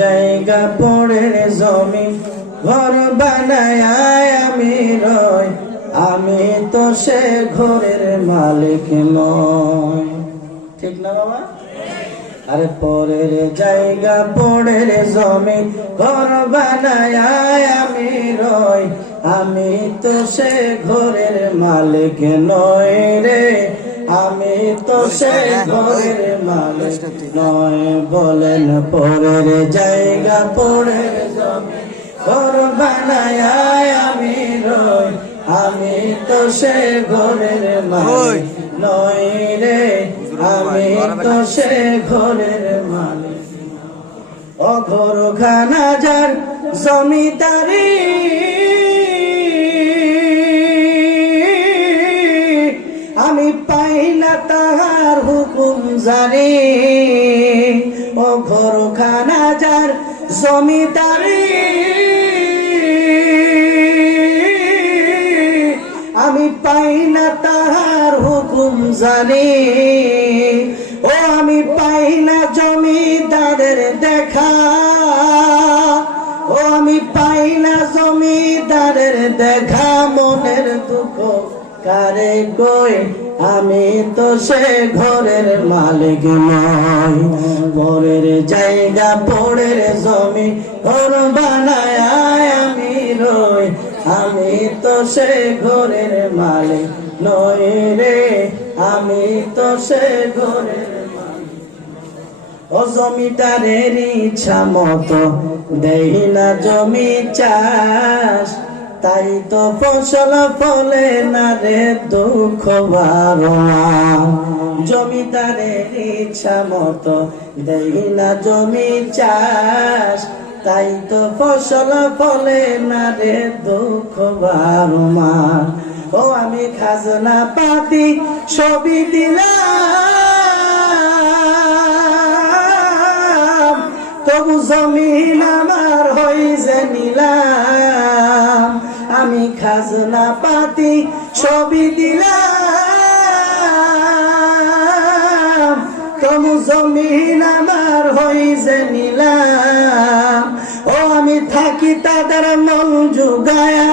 জায়গা পড়ের জমি ঘর বানায় আমি রই, আমি তো সে ঘরের মালিক নই। ঠিক না বাবা? আরে পরের জায়গা পড়ের জমি ঘর বানায় আমি রই, আমি তো সে ঘরের মালিক নই রে, আমি তো সে ঘরের মালিক নয়। বলেন পরের জায়গা পড়ের জমি ঘর বানায় আমি রই, আমি তো সে ঘরের মালিক নই রে, আমি তো সে ঘরের মালিক। অঘর খানা যার জমিদারি, আমি পাই না তাহার হুকুম জারি। অঘর খানা যার জমিদারি, আমি পাই না তাহার হুকুম জানি। ও আমি পাই না জমিদারের দেখা, ও আমি পাই না জমিদারের দেখা। মনের দুঃখ কারে কই, আমি তো সে ঘরের মালিক নই। পরের জায়গা পড়ের জমি ঘর বানায় আমি রই, আমি তো সে ঘরের মালিক নই রে, আমি তো সে ঘরের মালিক। ও জমিদারের ইচ্ছা মতো দেই না জমি চাষ, তাই তো ফসল ফলে না রে দুঃখ বারোয়া। জমিদারের ইচ্ছা মতো দেই না জমি চাষ, তাই তো ফসল ফলে না রে দুঃখ বারোয়া। ও আমি খাজনা পাতি সবই দিলাম, তবু জমিন আমার হইছে নিলাম। আমি খাজনা পাতি সবই দিলাম, তবু জমিন আমার হইছে নিলাম। ও আমি থাকি তাদের মন জুগায়া,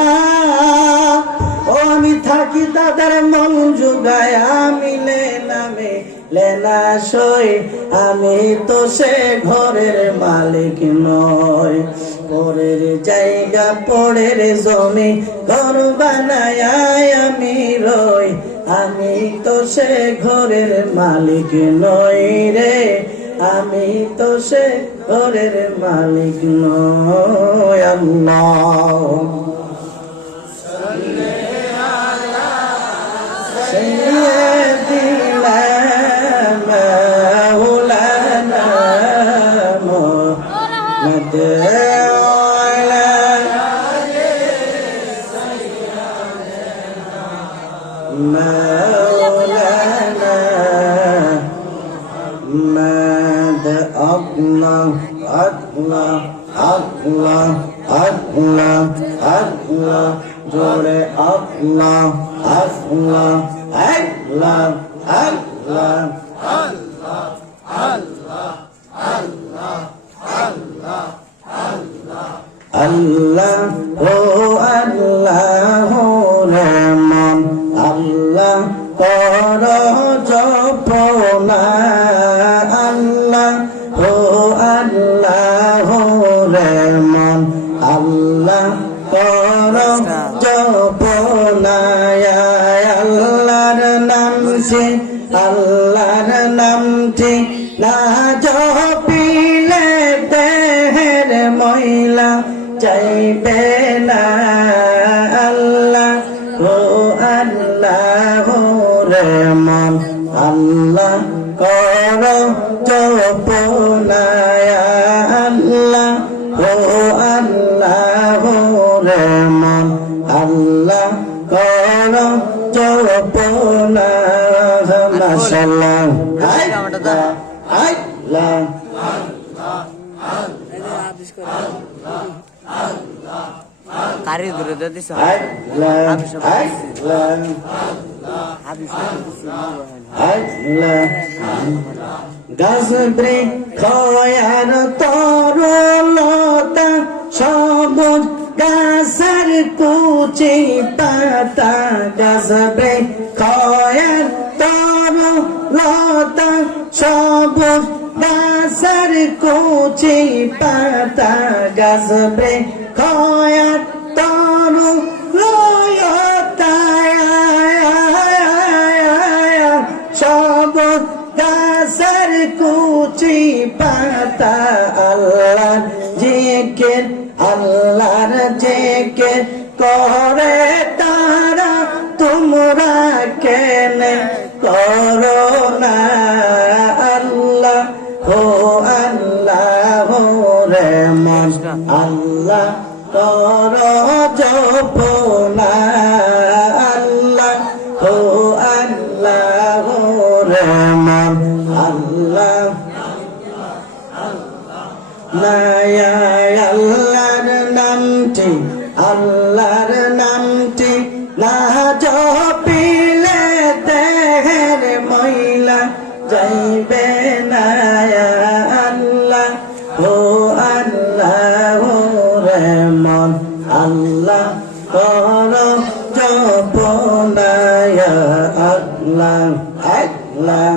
ও আমি থাকি তাদের মন জুগায়া। মিলে নামে লেনা সই, আমি তো সে ঘরের মালিক নয়। পরের জায়গা পড়ের জমি ঘর বানায় আমি রই, আমি তো সে ঘরের মালিক নই রে, আমি তো সে ঘরের মালিক নই। আল্লাহ Allah, Allah, Allah, Allah, Allah, jore Allah, Allah, Allah, Allah, Allah, Allah, Allah, Allah, Allah, Allah, oh Allah, Rahman, Allah, karo jopona. আল্লাহ কর জপনায় আল্লাহর নামটি, আল্লাহর নামটি না জপিলে দেহের ময়লা যাইবে না। আল্লাহ ও আল্লাহ রে মন, আল্লাহ কর জপনায় আল্লাহ ও আল্লাহ রে মন, আল্লাহ কর জপনা। মাশাআল্লাহ আল্লাহ কারি ধরে দিছ আল্লাহ গাছ বৃক্ষ আর তরলতা সবুজ গাছের কুচি পাতা গাছ বৃক্ষ আর তরলতা সবুজ গাছের কুচি পাতা গাছ বৃক্ষ আর তরলতা সবুজ গাছের কুচি পাতা আল্লাহর জিকির আল্লাহর জিকির করে তারা তোমরা কেন করো না আল্লাহ রে মন আল্লাহ কর জপনা আল্লাহ রে মন আল্লাহ আল্লাহর নামটি আল্লাহর নামটি না জপিলে দেহের ময়লা যাইবে না আল্লাহ রে মন আল্লাহ কর জপনা আল্লাহ আল্লাহ